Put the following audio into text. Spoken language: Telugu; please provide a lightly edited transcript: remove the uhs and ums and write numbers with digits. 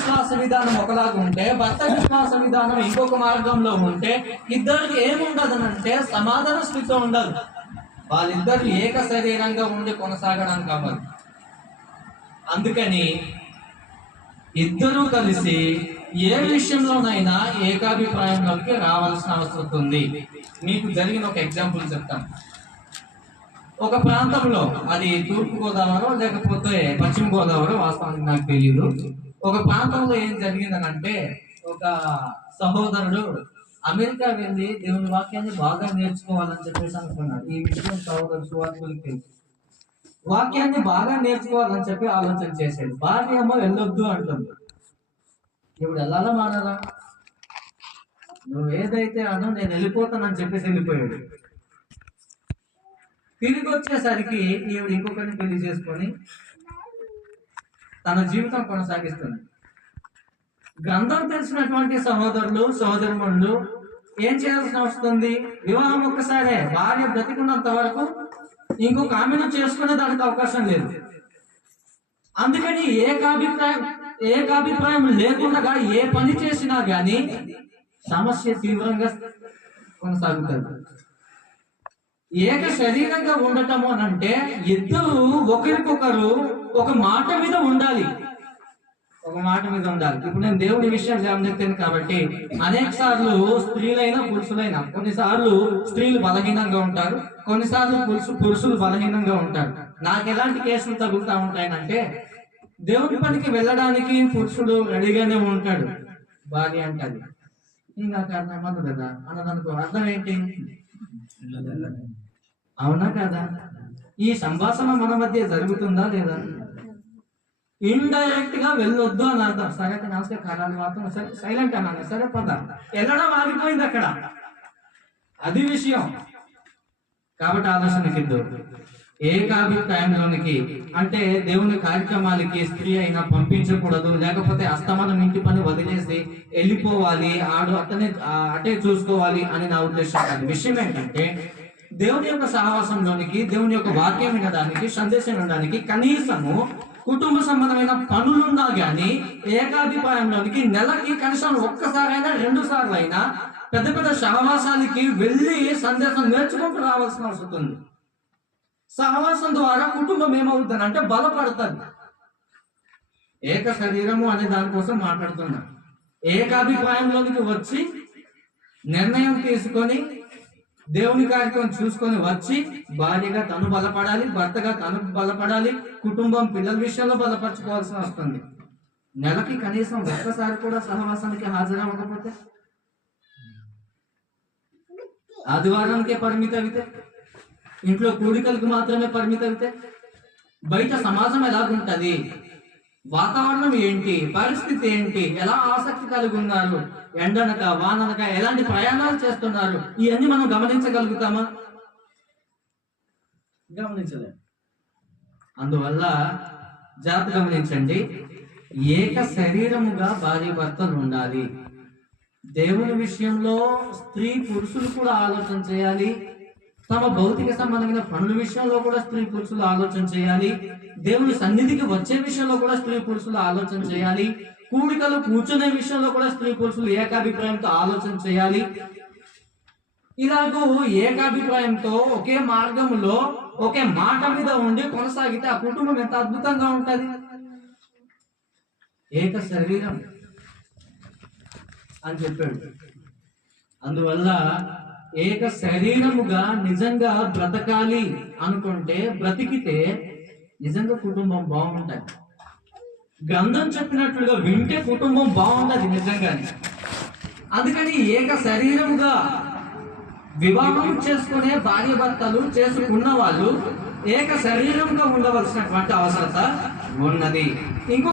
విశ్వాస విధానం ఒకలాగా ఉంటే, భర్త విశ్వాస విధానం ఇంకొక మార్గంలో ఉంటే ఇద్దరికి ఏముండదనంటే సమాధాన స్థితిలో ఉండదు. వాళ్ళిద్దరు ఏక శరీరంగా ఉండి కొనసాగడానికి అవ్వదు. అందుకని ఇద్దరూ కలిసి ఏ విషయంలోనైనా ఏకాభిప్రాయంలోకి రావాల్సిన అవసరం ఉంది. మీకు జరిగిన ఒక ఎగ్జాంపుల్ చెప్తాను. ఒక ప్రాంతంలో, అది తూర్పు గోదావరి లేకపోతే పశ్చిమ గోదావరి, వాస్తవానికి నాకు తెలియదు. ఒక ప్రాంతంలో ఏం జరిగిందనంటే, ఒక సహోదరుడు అమెరికా వెళ్ళి దేవుని వాక్యాన్ని బాగా నేర్చుకోవాలని చెప్పేసి అనుకున్నాడు. ఈ విషయం సహోదరు సువార్తలకు తెలుసు. వాక్యాన్ని బాగా నేర్చుకోవాలని చెప్పి ఆలోచన చేశాడు. భార్య అమ్మ వెళ్ళొద్దు అంటుంది. ఇప్పుడు వెళ్ళాలా మానాలా? నువ్వు ఏదైతే అదో నేను వెళ్ళిపోతానని చెప్పేసి వెళ్ళిపోయాడు. తిరిగి వచ్చేసరికి ఈవిడ ఇంకొకరిని పెళ్లి చేసుకొని తన జీవితం కొనసాగిస్తుంది. గ్రంథం తెలిసినటువంటి సహోదరులు సహోదరులు ఏం చేయాల్సిన వస్తుంది? వివాహం ఒక్కసారే, భార్య బ్రతికున్నంత వరకు ఇంకొక ఆమెను చేసుకునే దానికి అవకాశం లేదు. అందుకని ఏకాభిప్రాయం లేకుండా ఏ పని చేసినా గానీ సమస్య తీవ్రంగా కొనసాగుతుంది. ఏక శరీరంగా ఉండటము అని అంటే ఇద్దరు ఒకరికొకరు ఒక మాట మీద ఉండాలి. ఇప్పుడు నేను దేవుని విషయాలు చెప్తాను కాబట్టి అనేక సార్లు స్త్రీలైనా పురుషులైనా, కొన్నిసార్లు స్త్రీలు బలహీనంగా ఉంటారు, కొన్నిసార్లు పురుషులు బలహీనంగా ఉంటారు. నాకు ఎలాంటి కేసులు తగులుతా ఉంటాయనంటే, దేవుని పనికి వెళ్ళడానికి పురుషుడు రెడీగానే ఉంటాడు, భార్య అంటది ఇంకా కారణమదు కదా అన్నదానికి అర్థం ఏంటి? అవునా కదా? ఈ సంభాషణ మన మధ్య జరుగుతుందా లేదా? ఇండైరెక్ట్ గా వెళ్ళొద్దు అని అర్థం. సరే నమస్కారాలు మాత్రం సైలెంట్ అన్నాను, సరే పద, వెళ్ళడం ఆగిపోయింది అక్కడ, అది విషయం. కాబట్టి ఆలోచనకిద్దు ఏకాభిప్రాయంలోనికి అంటే దేవుని కార్యక్రమాలకి స్త్రీ అయినా పంపించకూడదు, లేకపోతే అస్తమానం ఇంటి పని వదిలేసి వెళ్ళిపోవాలి, అటే చూసుకోవాలి అని నా ఉద్దేశం కాదు. విషయం ఏంటంటే, దేవుని యొక్క సహవాసంలోనికి, దేవుని యొక్క వాక్యం వినడానికి, సందేశం వినడానికి కనీసము కుటుంబ సంబంధమైన పనులున్నా గానీ ఏకాభిప్రాయంలోనికి నెలకి కనీసం ఒక్కసారైనా 2 సార్లు అయినా పెద్ద పెద్ద సహవాసానికి వెళ్ళి సందేశం నేర్చుకుంటూ రావాల్సిన అవసరం ఉంది. సహవాసం ద్వారా కుటుంబం ఏమవుతుంది అంటే బలపడుతుంది. ఏక శరీరము అనే దానికోసం మాట్లాడుతున్నా. ఏకాభిప్రాయంలోనికి వచ్చి నిర్ణయం తీసుకొని దేవుని కార్యక్రమం చూసుకొని వచ్చి భార్యగా తను బలపడాలి, భర్తగా తను బలపడాలి, కుటుంబం పిల్లల విషయంలో బలపరచుకోవాల్సి వస్తుంది. నెలకి కనీసం ఒక్కసారి కూడా సహవాసానికి హాజరవ్వకపోతే, ఆదివారానికే పరిమితి అయితే, ఇంట్లో కూడికలకు మాత్రమే పరిమితి అయితే, బయట సమాజం ఎలాగుంటది, వాతావరణం ఏంటి, పరిస్థితి ఏంటి, ఎలా ఆసక్తి కలిగి ఉన్నారు, ఎండనక వాననక ఎలాంటి ప్రయాణాలు చేస్తున్నారు, ఇవన్నీ మనం గమనించగలుగుతామా? గమనించలేం. అందువల్ల జాగ్రత్త గమనించండి, ఏక శరీరముగా భార్య భర్తలు ఉండాలి. దేవుని విషయంలో స్త్రీ పురుషులు కూడా ఆలోచన చేయాలి. తమ భౌతిక సంబంధమైన పనుల విషయంలో కూడా స్త్రీ పురుషులు ఆలోచన చేయాలి. దేవుని సన్నిధికి వచ్చే విషయంలో కూడా స్త్రీ పురుషులు ఆలోచన చేయాలి. కూడికలు కూర్చునే విషయంలో కూడా స్త్రీ పురుషులు ఏకాభిప్రాయంతో ఆలోచన చేయాలి. ఇలాగూ ఏకాభిప్రాయంతో ఒకే మార్గంలో ఒకే మాట మీద ఉండి కొనసాగితే ఆ కుటుంబం ఎంత అద్భుతంగా ఉంటది. ఏక శరీరం అని చెప్పాడు. అందువల్ల ఏక శరీరముగా నిజంగా బ్రతకాలి అనుకుంటే, బ్రతికితే నిజంగా కుటుంబం బాగుంటది. గ్రంథం చెప్పినట్లుగా వింటే కుటుంబం బాగుంటది నిజంగానే. అందుకని ఏక శరీరముగా వివాహం చేసుకునే భార్య భర్తలు చేసుకున్న వాళ్ళు ఏక శరీరంగా ఉండవలసినటువంటి అవసరత ఉన్నది. ఇంకో